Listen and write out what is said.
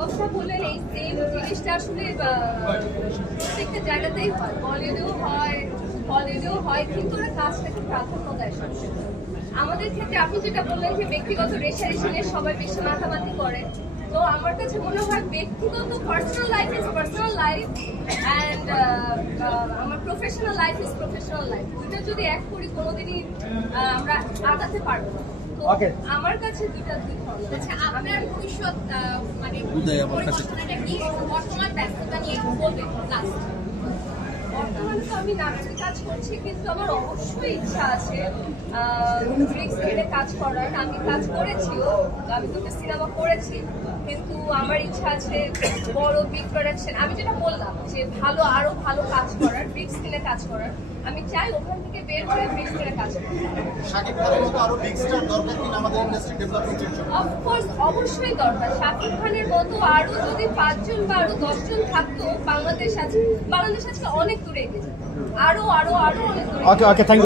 কথা বললেন এই সেম জিনিসটা আসলে প্রত্যেকটা জায়গাতেই হয়, বলিউডেও হয় কিন্তু ওরা কাজটাকে প্রাধান্য দেয় সবসময়। আমাদের ক্ষেত্রে আপনি যেটা বললেন যে ব্যক্তিগত রেশারেশি নিয়ে সবাই বেশি মাতামাতি করে, তো আমার কাছে মনে হয় ব্যক্তিগত personal life is personal life and আমার professional life is professional life. দুইটা যদি এক করি কোনোদিনই আমরা আগাতে পারবো না। তো আমার কাছে দুইটা দুই ধরনের। আচ্ছা, আপনার ভবিষ্যৎ মানে পরিকল্পনাটা কি? বর্তমান ব্যস্ততা নিয়ে একটু বলবেন লাস্ট। বর্তমানে তো আমি নাটকে কাজ করছি, কিন্তু আমার অবশ্যই ইচ্ছা আছে ব্রিক্স ঘেটে কাজ করার। আমি কাজ করেছিও, আমি দুটো সিনেমা করেছি, কিন্তু আমার ইচ্ছা আছে বড় বিগ প্রোডাকশন। আমি যেটা বললাম যে আরো ভালো কাজ করার, ব্রিক্স কিনে কাজ করার। আমি চাই ওখান থেকে বের হয়ে ব্রিক্স কিনে কাজ করতে। শাকিব খানের মতো আরো বিগ স্টার দরকার কিনা আমাদের ইন্ডাস্ট্রি ডেভেলপমেন্টের জন্য? অফকোর্স অবশ্যই দরকার। শাকিব খানের মতো আরো যদি 5 জন বা আরো 10 জন থাকতো, বাংলাদেশ আজকে অনেক দূরে এগিয়ে যেত। আরো অনেক দূরে। ওকে, থ্যাংক ইউ।